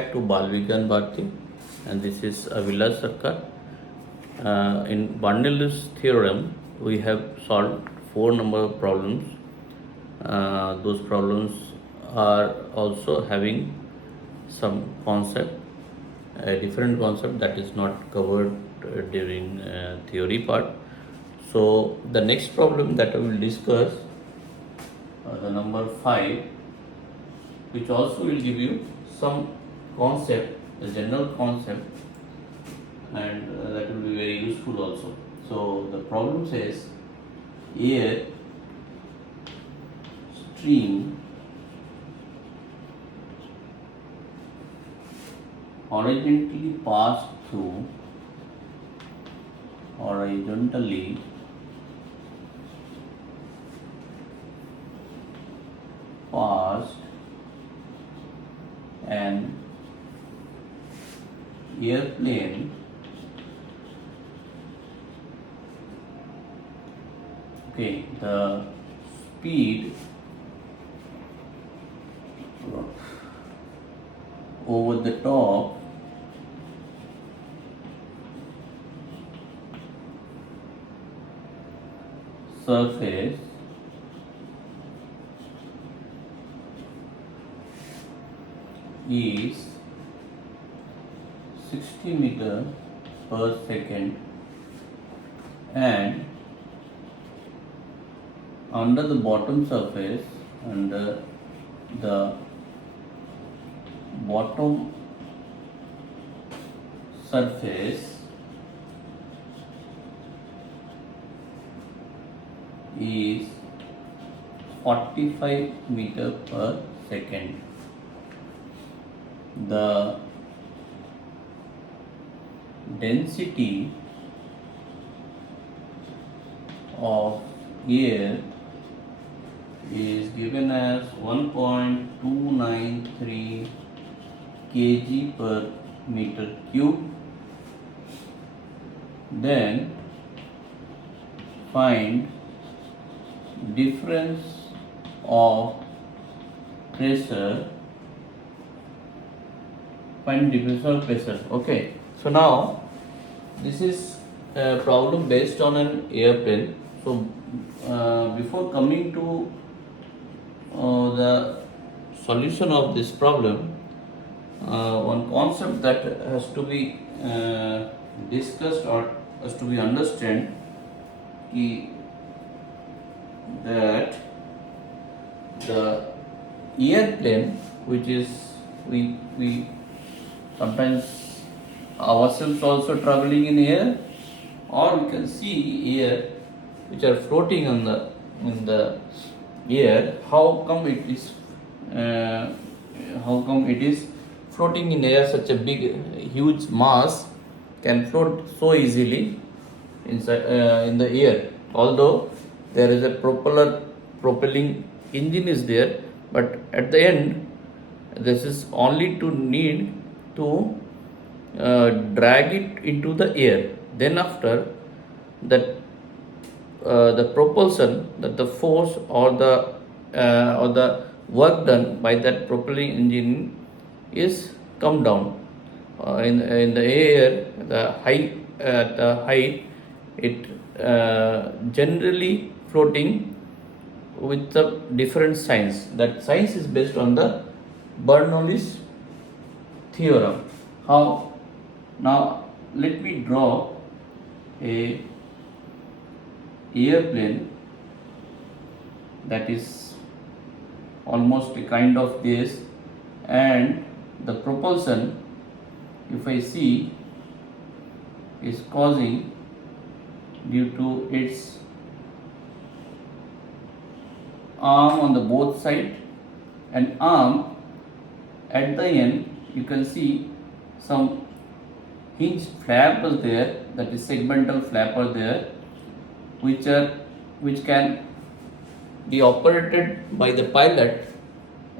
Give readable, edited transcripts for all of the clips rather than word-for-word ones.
Back to Balvigan Bharti, and this is Avilas Sarkar. In Bernoulli's theorem, we have solved four number of problems. Those problems are also having some concept, a different concept that is not covered during theory part. So the next problem that I will discuss, the number 5, which also will give you some concept, the general concept, and that will be very useful also. So the problem says air stream horizontally passed through horizontally passed an airplane the speed over the top surface is 60 meter per second, and under the bottom surface, under the bottom surface is 45 meter per second. The density of air is given as 1.293 kg per meter cube. Then find difference of pressure. Find difference of pressure. Okay. So now this is a problem based on an airplane. So before coming to the solution of this problem, one concept that has to be discussed or has to be understood that the airplane, which is we sometimes ourselves also traveling in air, or we can see air which are floating in the air. How come it is floating in air? Such a big huge mass can float so easily inside in the air, although there is a propelling engine is there, but at the end this is only to need to drag it into the air. Then after that the propulsion, that the force or the work done by that propelling engine is come down in the air. The height it generally floating with the different science. That science is based on the Bernoulli's theorem. How? Now let me draw a airplane that is almost a kind of this, and the propulsion, if I see, is causing due to its arm on the both side, and arm at the end you can see some hinged flapper there, that is segmental flapper there, which can be operated by the pilot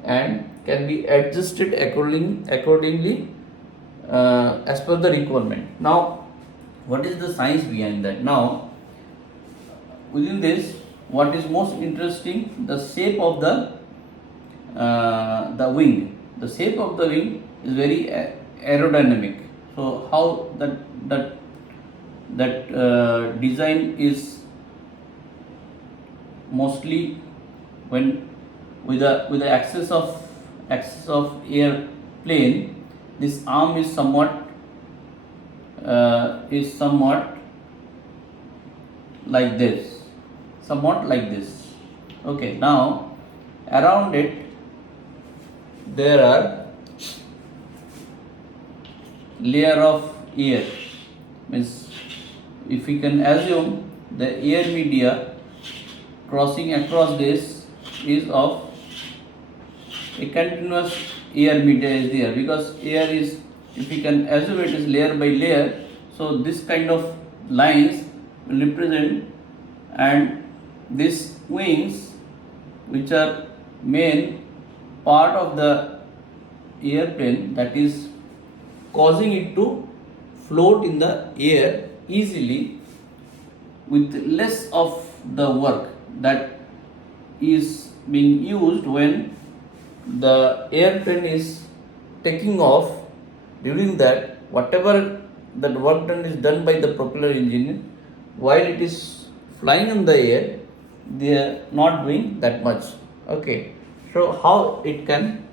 and can be adjusted accordingly as per the requirement. Now, what is the science behind that? Now, within this, what is most interesting, the shape of the wing. The shape of the wing is very aerodynamic. So how that design is mostly when with the axis of airplane, this arm is somewhat like this, okay. Now around it there are layer of air, means if we can assume the air media crossing across this is of a continuous air media is there, because air is, if we can assume it is layer by layer, so this kind of lines will represent, and these wings which are main part of the airplane, that is causing it to float in the air easily with less of the work that is being used when the airplane is taking off. During that, whatever that work done is done by the propeller engine, while it is flying in the air, they are not doing that much, okay. So how it can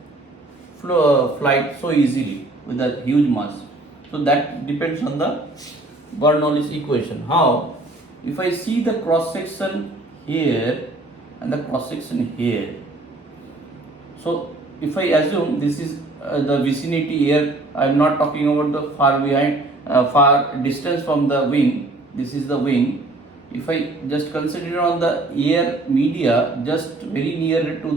fly so easily with a huge mass? So that depends on the Bernoulli's equation. How? If I see the cross section here and the cross section here, so if I assume this is the vicinity here, I am not talking about the far distance from the wing. This is the wing. If I just consider on the air media, just very near to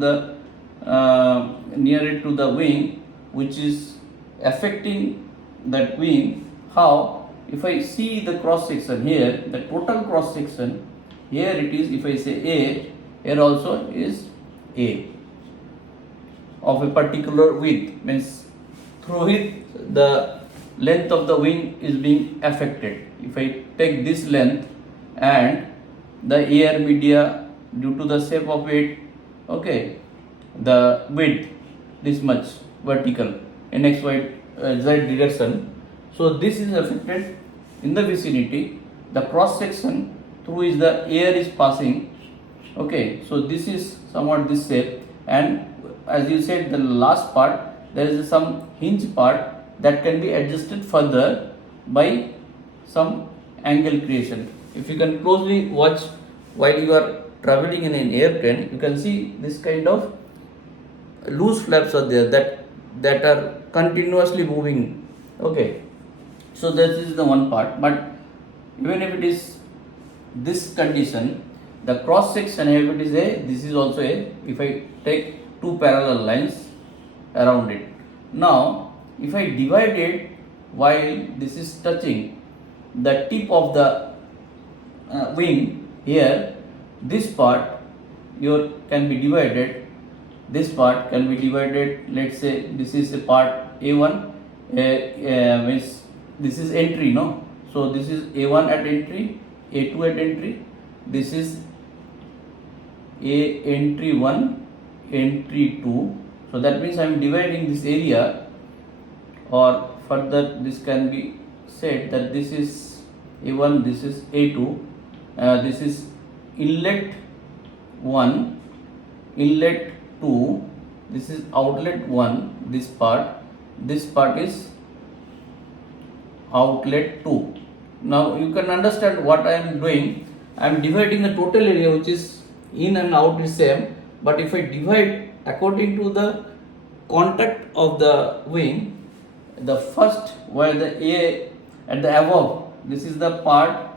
the wing, which is affecting that wing. How? If I see the cross section here, the total cross section here it is, if I say A, here also is A of a particular width, means through it the length of the wing is being affected. If I take this length and the air media, due to the shape of it, okay, the width this much vertical in xy z direction, so this is affected in the vicinity. The cross section through which the air is passing, okay, so this is somewhat this shape, and as you said, the last part there is some hinge part that can be adjusted further by some angle creation. If you can closely watch while you are traveling in an airplane, you can see this kind of loose flaps are there that are continuously moving, okay. So this is the one part. But even if it is this condition, the cross section, if it is a, this is also a, if I take two parallel lines around it, now if I divide it while this is touching the tip of the wing here, this part your can be divided, this part can be divided, let's say this is a part A1, means this is entry, no, so this is A1 at entry, A2 at entry, this is A entry 1, entry 2, so that means I am dividing this area, or further this can be said that this is A1, this is A2, this is inlet 1, inlet 2, this is outlet 1, this part is outlet 2. Now you can understand what I am doing. I am dividing the total area, which is in and out is same, but if I divide according to the contact of the wing, the first where the A at the above, this is the part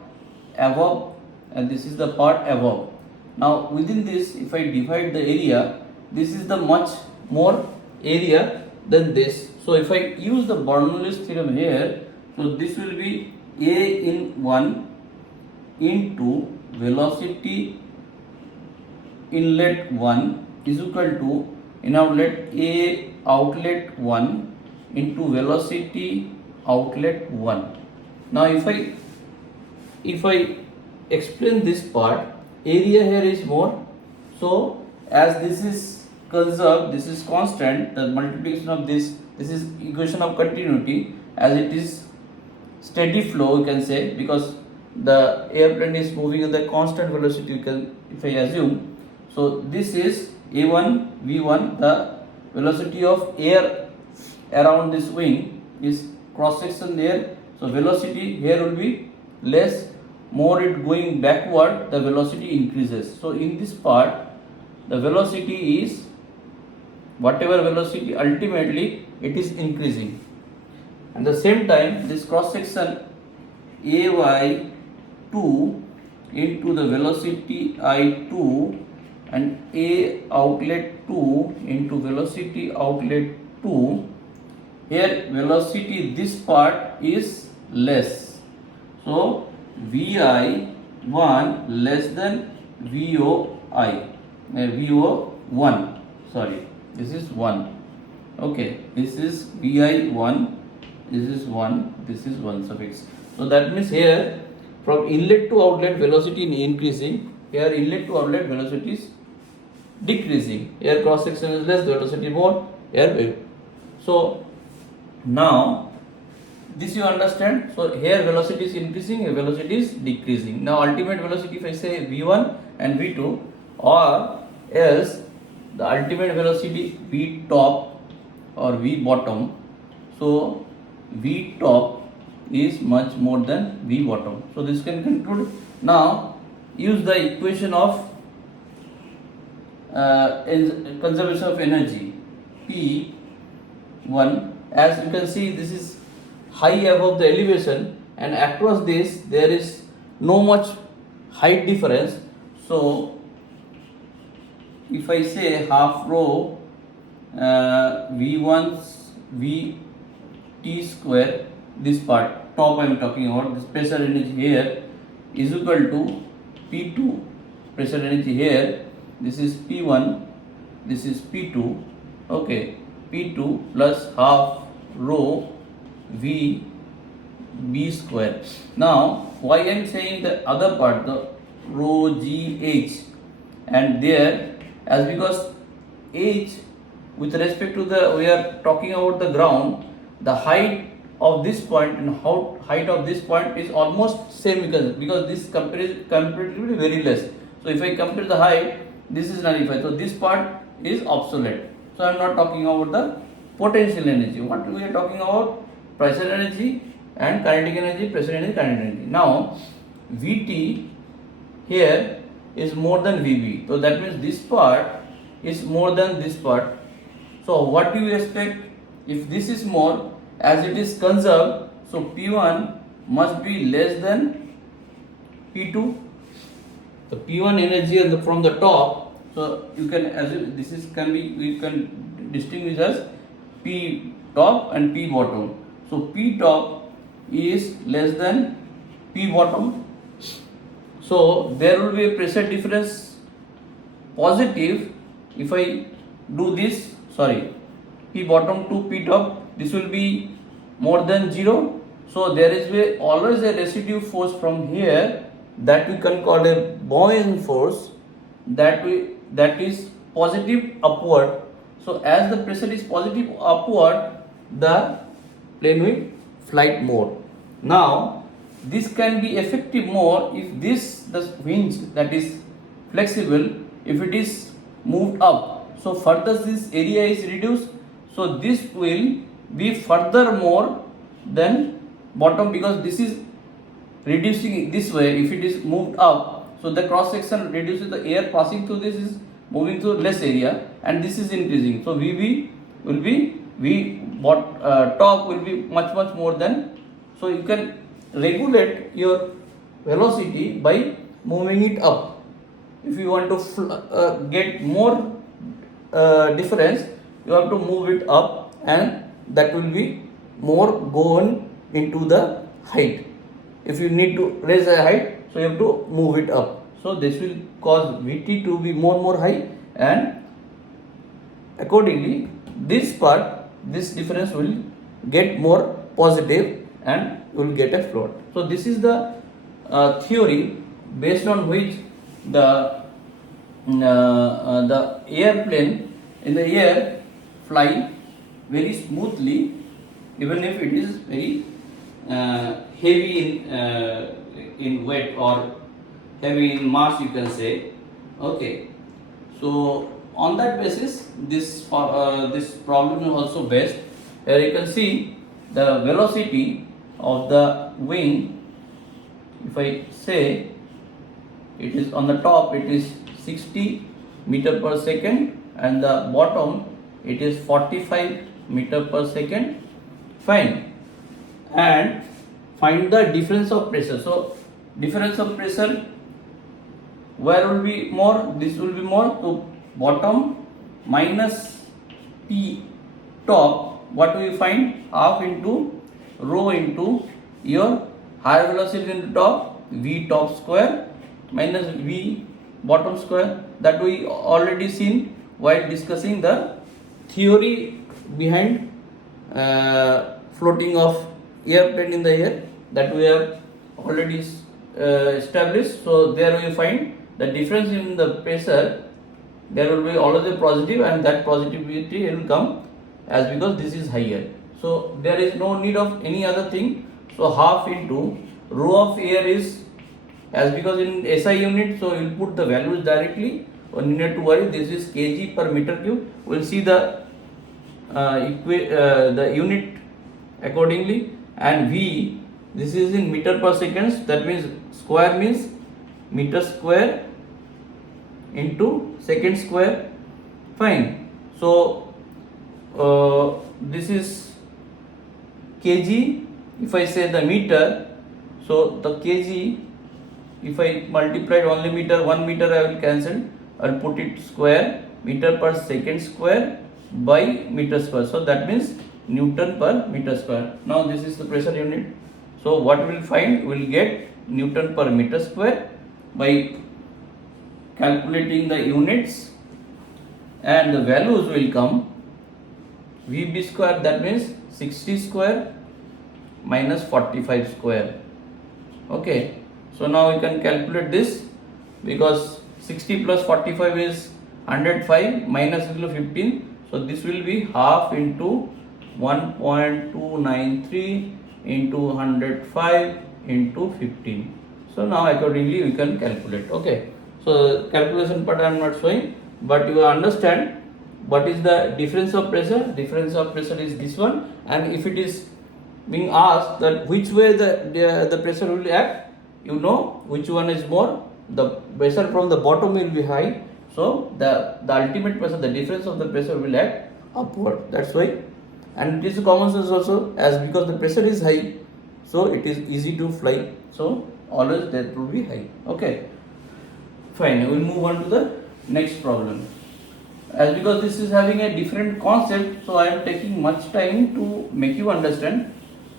above and this is the part above. Now within this, if I divide the area, this is the much more area than this. So if I use the Bernoulli's theorem here, so this will be A in 1 into velocity inlet 1 is equal to in outlet A outlet 1 into velocity outlet 1. Now if I explain this part, area here is more, so as this is conserved, this is constant, the multiplication of this This is equation of continuity, as it is steady flow, you can say, because the airplane is moving at the constant velocity, you can, if I assume. So this is A1 V1, the velocity of air around this wing is cross section there. So velocity here will be less, more it going backward, the velocity increases. So in this part, the velocity is whatever velocity, ultimately it is increasing. At the same time, this cross section AY2 into the velocity I2 and A outlet 2 into velocity outlet 2, here velocity this part is less. So VI1 less than VO1, sorry, this is 1. Okay, this is VI1, this is 1, this is 1 suffix. So that means here from inlet to outlet velocity is increasing, here inlet to outlet velocity is decreasing. Here cross section is less, velocity more, here wave. So now this you understand. So here velocity is increasing, here velocity is decreasing. Now ultimate velocity, if I say V1 and V2, or else the ultimate velocity V top or V bottom. So V top is much more than V bottom. So this can conclude. Now use the equation of conservation of energy P1. As you can see, this is high above the elevation, and across this there is no much height difference. So if I say half rho V1 VT square, this part top I am talking about, this pressure energy here is equal to P2 pressure energy here, this is P1, this is P2, okay, P2 plus half rho V B square. Now why I am saying the other part, the rho GH, and there, as because H with respect to the, we are talking about the ground, the height of this point and height of this point is almost same, because this comparatively very less. So if I compare the height, this is nullified, so this part is obsolete. So I am not talking about the potential energy. What we are talking about? Pressure energy and kinetic energy, pressure energy, kinetic energy. Now Vt here is more than Vb, so that means this part is more than this part. So what do you expect? If this is more, as it is conserved, so P1 must be less than P2. The P1 energy and from the top, so you can, as this is can be, we can distinguish as P top and P bottom. So P top is less than P bottom. So there will be a pressure difference positive if I do this, sorry, P bottom to P top, this will be more than 0. So there is always a residue force from here, that we can call a buoyant force, that is positive upward. So as the pressure is positive upward, the plane will flight more. Now this can be effective more if the hinge that is flexible, if it is moved up. So further this area is reduced, so this will be further more than bottom, because this is reducing this way. If it is moved up, so the cross section reduces, the air passing through this is moving through less area, and this is increasing. So Vb will be top will be much more than. So you can regulate your velocity by moving it up. If you want to get more difference, you have to move it up, and that will be more going into the height. If you need to raise the height, so you have to move it up. So this will cause Vt to be more high, and accordingly this difference will get more positive, and you will get a float. So this is the theory based on which the airplane in the air fly very smoothly, even if it is very heavy in weight or heavy in mass, you can say. Okay, so on that basis, this problem is also based. Here you can see the velocity of the wing. If I say it is on the top, it is 60 meter per second, and the bottom it is 45 meter per second. Fine, and find the difference of pressure. So difference of pressure, where will be more? This will be more to bottom minus P top. What do we find? Half into rho into your higher velocity into top, V top square minus V bottom square. That we already seen while discussing the theory behind floating of airplane in the air, that we have already established. So there we find the difference in the pressure, there will be always a positive, and that positivity will come as because this is higher. So there is no need of any other thing. So half into rho of air is, as because in SI unit, so you will put the values directly, or you need to worry. This is kg per meter cube. We will see the the unit accordingly, and V, this is in meter per seconds. That means square means meter square into second square. Fine. So this is kg. If I say the meter, so the kg, if I multiplied only meter, 1 meter I will cancel, I will put it square, meter per second square by meter square. So that means Newton per meter square. Now this is the pressure unit. So what we will find? We will get Newton per meter square by calculating the units, and the values will come VB square, that means 60 square minus 45 square. Okay, so now we can calculate this, because 60 plus 45 is 105, minus 15, so this will be half into 1.293 into 105 into 15. So now accordingly we can calculate. Okay, so calculation part I am not showing, but you understand what is the difference of pressure. Difference of pressure is this one, and if it is being asked that which way the pressure will act, you know which one is more. The pressure from the bottom will be high, so the ultimate pressure, the difference of the pressure will act upward. That's why, and it is common sense also, as because the pressure is high, so it is easy to fly, so always that will be high. Okay, fine, we will move on to the next problem. As because this is having a different concept, so I am taking much time to make you understand.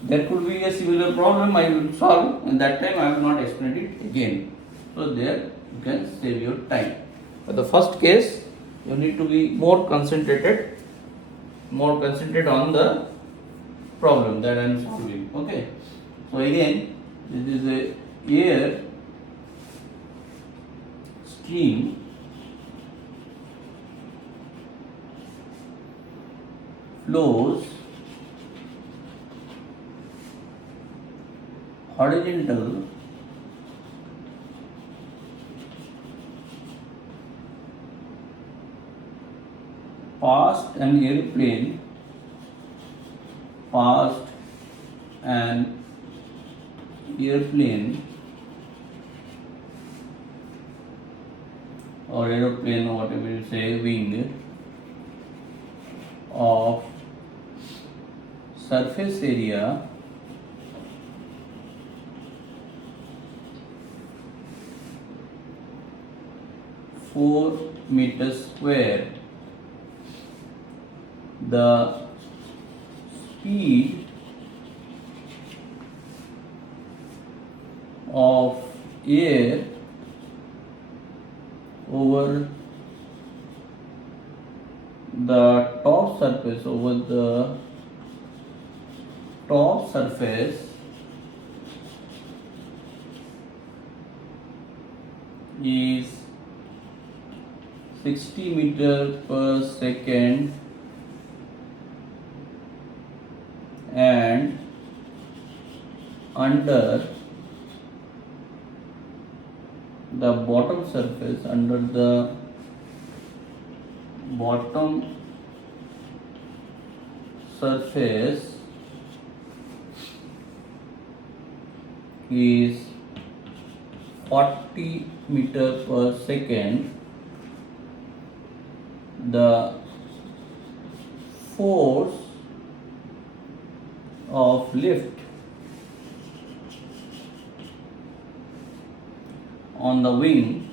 There could be a similar problem I will solve, and that time I will not explain it again. So there you can save your time. For the first case, you need to be more concentrated on the problem that I am solving. Okay. So again, this is a air stream flows horizontal past an airplane or aeroplane or whatever you say, wing of surface area (4 meters square). The speed of air over the top surface is 60 meters per second under the bottom surface, under the bottom surface is 40 meter per second, the force of lift on the wing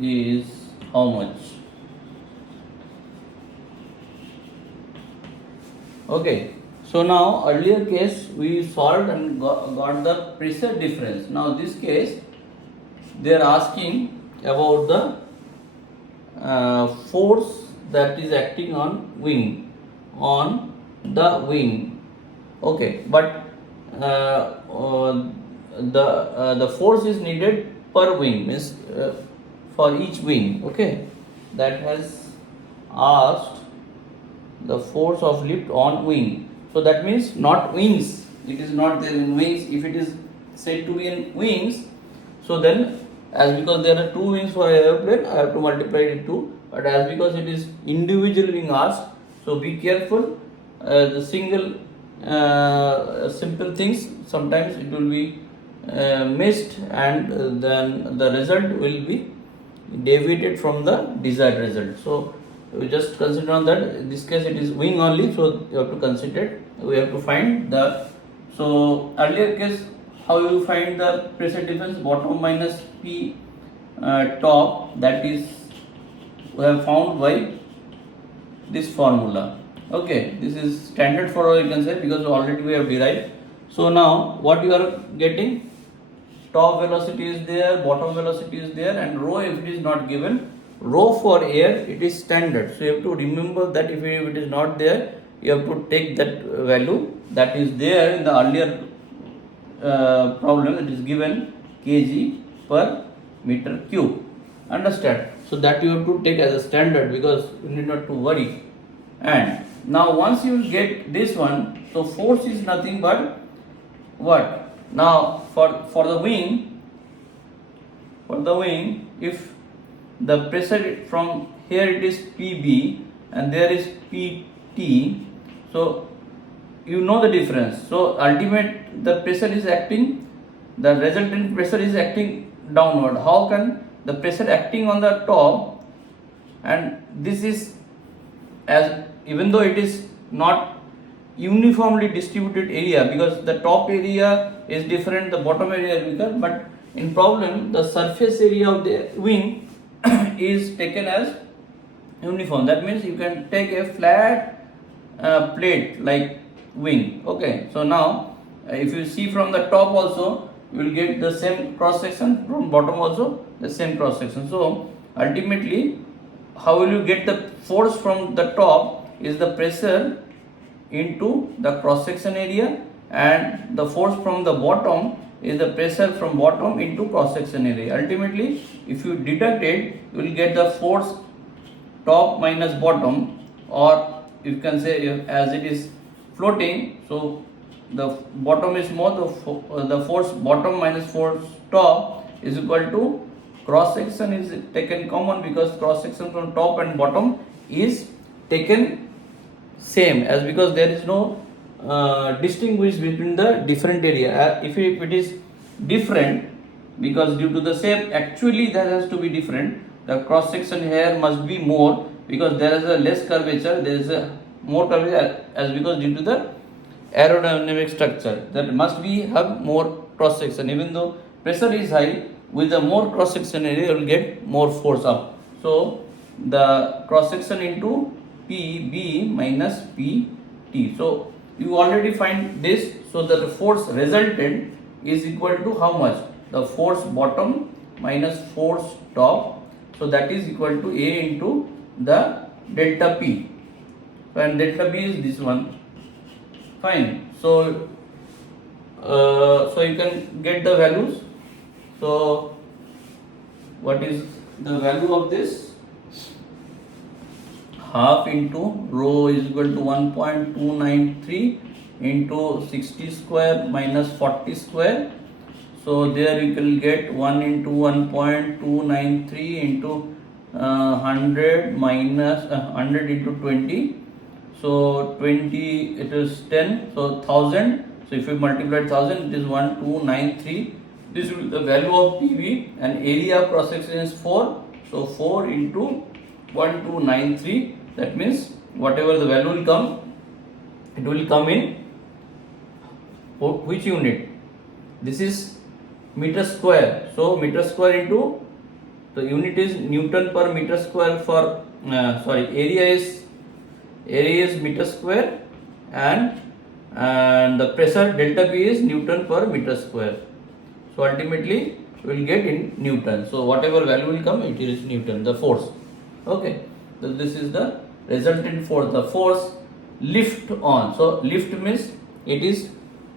is how much? Okay, so now earlier case we solved and got the pressure difference. Now this case they are asking about the force that is acting on the wing. Okay, but the force is needed per wing, means for each wing. Okay, that has asked the force of lift on wing. So that means not wings. It is not there in wings. If it is said to be in wings, so then as because there are two wings for airplane, I have to multiply it 2. But as because it is individually being asked, so be careful. The single simple things sometimes it will be missed, and then the result will be deviated from the desired result. So we just consider on that. In this case it is wing only, so you have to consider it. We have to find the, so earlier case how you find the pressure difference, bottom minus P top, that is we have found by this formula. Okay, this is standard formula you can say, because already we have derived. So now what you are getting, top velocity is there, bottom velocity is there, and rho if it is not given, rho for air it is standard. So you have to remember that if it is not there, you have to take that value that is there in the earlier problem, it is given kg per meter cube. Understand? So that you have to take as a standard, because you need not to worry. And now once you get this one, so force is nothing but what? Now for the wing, if the pressure from here it is PB and there is PT, so you know the difference. So ultimate the pressure is acting, the resultant pressure is acting downward. How can the pressure acting on the top, and this is, as even though it is not uniformly distributed area, because the top area is different, the bottom area is bigger, but in problem the surface area of the wing is taken as uniform. That means you can take a flat plate like wing. Okay, so now if you see from the top also, you will get the same cross section, from bottom also the same cross section. So ultimately how will you get the force from the top is the pressure into the cross section area, and the force from the bottom is the pressure from bottom into cross section area. Ultimately if you deduct it, you will get the force top minus bottom, or you can say as it is floating, so the bottom is more, the force bottom minus force top is equal to cross section is taken common, because cross section from top and bottom is taken same, as because there is no distinguish between the different area. If it is different, because due to the shape actually that has to be different, the cross section here must be more, because there is a less curvature, there is a more curvature, as because due to the aerodynamic structure, that must be have more cross section. Even though pressure is high, with the more cross section area you will get more force up. So the cross section into PB minus PT. So you already find this, so that the force resultant is equal to how much? The force bottom minus force top. So that is equal to A into the delta P. So and delta P is this one. Fine. So so you can get the values. So what is the value of this? half into rho is equal to 1.293 into 60 square minus 40 square. So there you will get 1 into 1.293 into 100 minus 100 into 20. So 20 it is 10. So 1000. So if you multiply 1000, it is 1293. This will be the value of PV, and area of cross section is 4. So 4 into 1293. That means whatever the value will come, it will come in which unit? This is meter square. So meter square into the unit is Newton per meter square for area is meter square, and the pressure delta P is Newton per meter square. So ultimately we will get in Newton. So whatever value will come, it is Newton, the force. Okay. So this is the resultant force, the force lift on. So lift means it is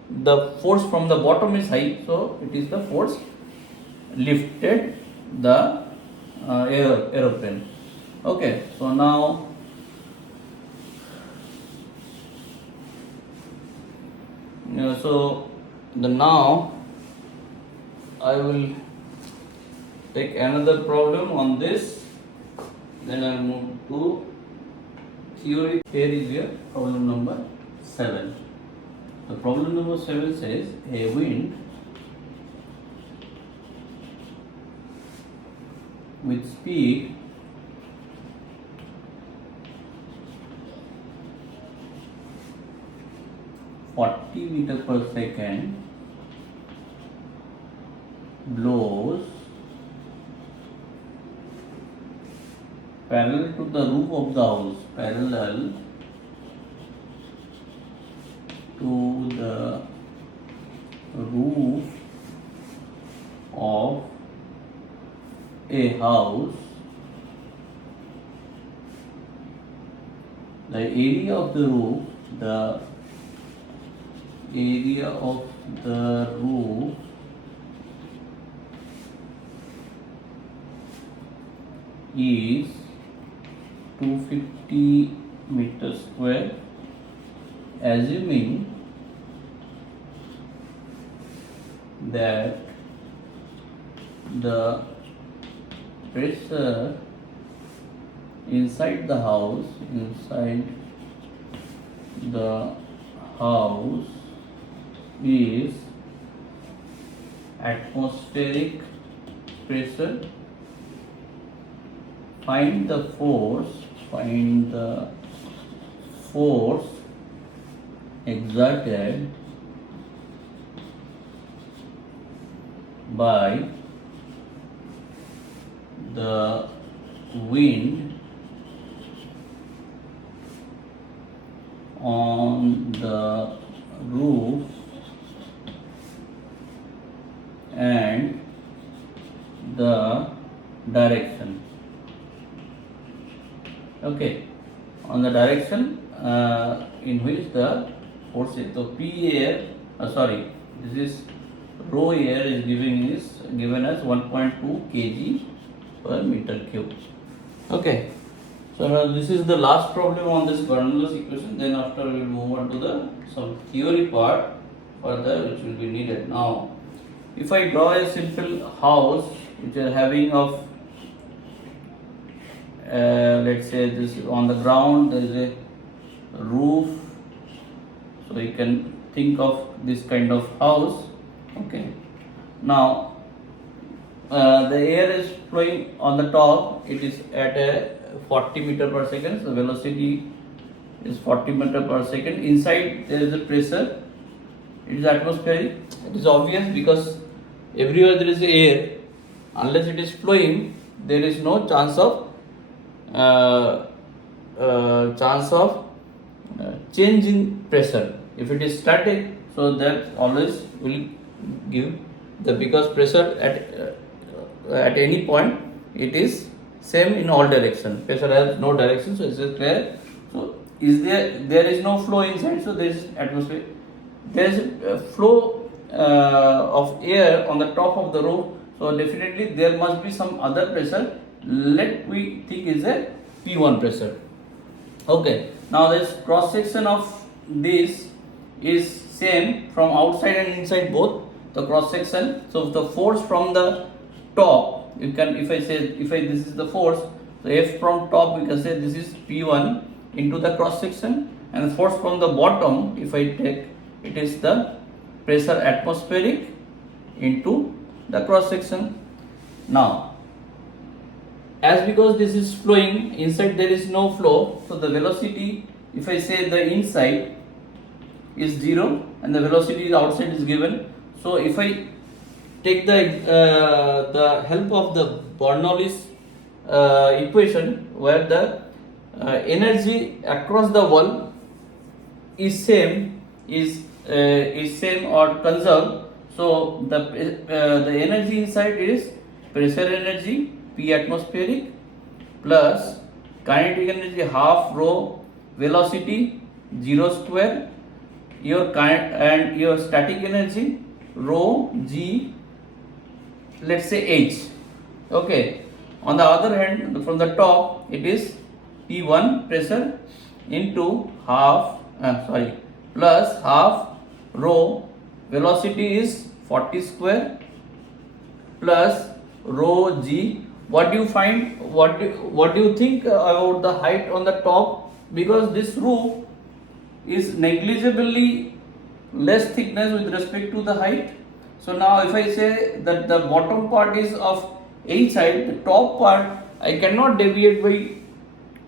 the force from the bottom is high. So it is the force lifted the aeroplane. Okay. So now now I will take another problem on this, then I will move to theory. Here is your problem number 7. The problem number 7 says a wind with speed 40 meters per second blows parallel to the roof of the house, parallel to the roof of a house. The area of the roof, is 250 meters square, assuming that the pressure inside the house is atmospheric pressure. Find the force exerted by the wind on the roof and the direction. Okay, on the direction in which the force is. So P air, this is rho air is given as 1.2 kg per meter cube. Okay, so now this is the last problem on this Bernoulli's equation. Then after we will move on to some theory part further, which will be needed. Now, if I draw a simple house which is having of let's say this on the ground, there is a roof, so you can think of this kind of house. Okay, now the air is flowing on the top, it is at a 40 meter per second, so velocity is 40 meter per second. Inside there is a pressure, it is atmospheric. It is obvious because everywhere there is air, unless it is flowing, there is no chance of change in pressure. If it is static, so that always will give because pressure at any point it is same in all direction. Pressure has no direction, so it is clear. So there is no flow inside, so there is atmosphere. There is a flow of air on the top of the roof, so definitely there must be some other pressure. Let we think is a P1 pressure. Okay, now this cross section of this is same from outside and inside both the cross section. So the force from the top, you can, if I this is the force, so F from top we can say this is P1 into the cross section, and the force from the bottom, if I take, it is the pressure atmospheric into the cross section. Now, as because this is flowing, inside there is no flow, so the velocity, if I say the inside is 0 and the velocity outside is given. So if I take the help of the Bernoulli's equation, where the energy across the wall is same or conserved, so the energy inside is pressure energy P atmospheric plus kinetic energy half rho velocity 0 square, your and your static energy rho g, let's say h. Okay, on the other hand, from the top it is P1 pressure into plus half rho velocity is 40 square plus rho g. What do you find? What do you think about the height on the top? Because this roof is negligibly less thickness with respect to the height. So now if I say that the bottom part is of H height, the top part I cannot deviate by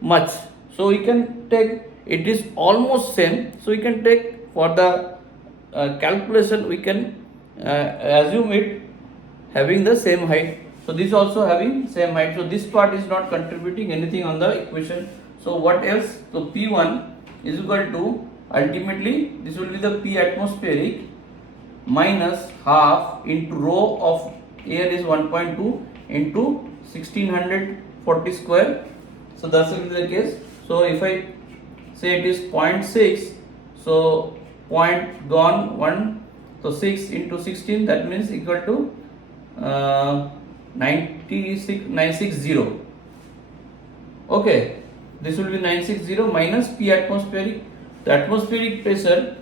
much. So we can take, it is almost same. So we can take for the calculation, we can assume it having the same height. So this also having same height. So this part is not contributing anything on the equation. So what else? So P1 is equal to, ultimately this will be the P atmospheric minus half into rho of air is 1.2 into 1640 square. So that will be the case. So if I say it is 0.6, so point gone 1, so 6 into 16, that means equal to 960. Okay, this will be 960 minus P atmospheric. The atmospheric pressure,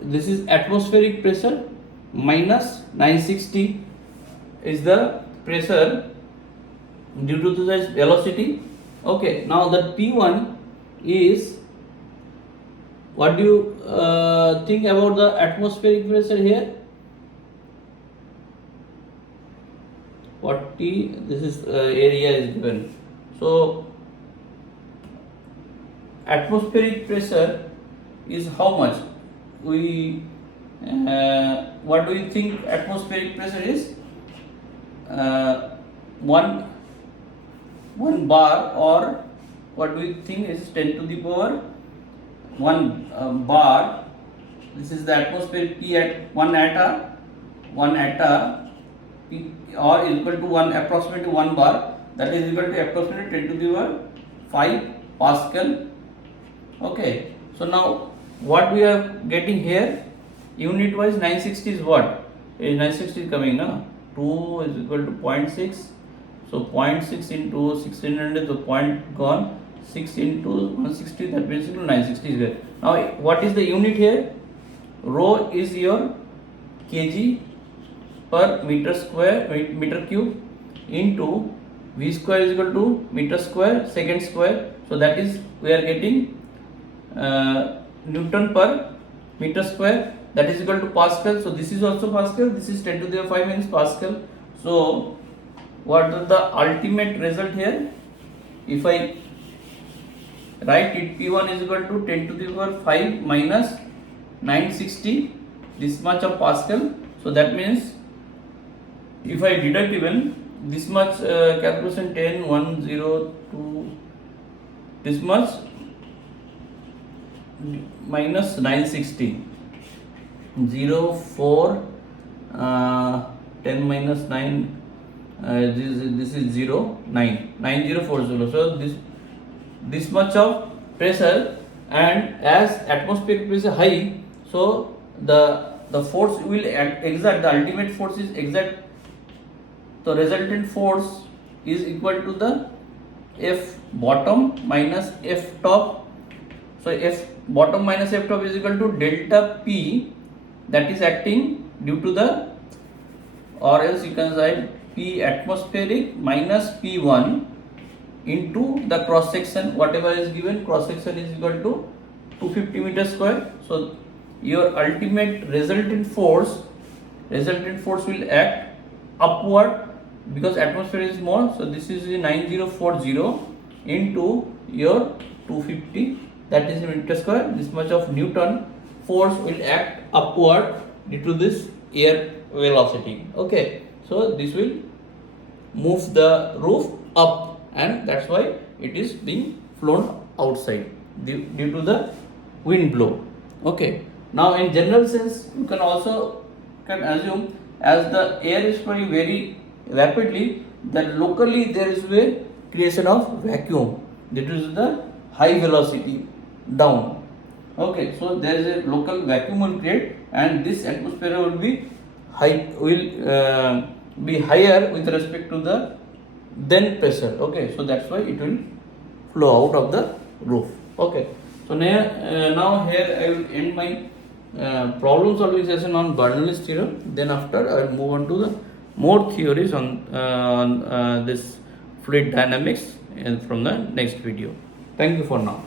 this is atmospheric pressure minus 960 is the pressure due to the velocity. Okay, now the P1 is, what do you think about the atmospheric pressure here? 40, this is area is given. So atmospheric pressure is how much? We what do you think atmospheric pressure is? One bar, or what do you think is 10 to the power 1 bar. This is the atmospheric P at 1 atta P, or is equal to 1, approximately 1 bar, that is equal to approximately 10 to the power 5 Pascal. Okay, so now what we are getting here, unit wise 960 is what? 960 is coming now. 2 is equal to 0.6. So 0.6 into 1600, the point gone. 6 into 160, that means 960 is there. Now what is the unit here? Rho is your kg per meter square, meter cube, into V square is equal to meter square second square. So that is, we are getting Newton per meter square, that is equal to Pascal. So this is also Pascal, this is 10 to the 5 means Pascal. So what is the ultimate result here? If I write it, P1 is equal to 10 to the power 5 minus 960, this much of Pascal. So that means if I deduct even this much calculation, 10, 1, 0, 2, this much minus 960, 0, 4, 10 minus 9, this is 0, 9, 9040. So this much of pressure, and as atmospheric pressure high, so the force will exert, the ultimate force is exert, the resultant force is equal to the F bottom minus F top. So F bottom minus F top is equal to delta P, that is acting due to the, or else you can write P atmospheric minus P1 into the cross section, whatever is given, cross section is equal to 250 meters square. So your ultimate resultant force will act upward because atmosphere is small. So this is 9040 into your 250, that is meter square. This much of Newton force will act upward due to this air velocity. Okay, so this will move the roof up, and that's why it is being flown outside due to the wind blow. Okay, now in general sense you can also assume, as the air is flowing very rapidly, that locally there is a creation of vacuum due to the high velocity down. Okay, so there is a local vacuum will create, and this atmosphere will be higher with respect to the then pressure. Okay, so that's why it will flow out of the roof. Okay, so now here I will end my problem solving session on Bernoulli's theorem. Then after I will move on to the more theories on this fluid dynamics from the next video. Thank you for now.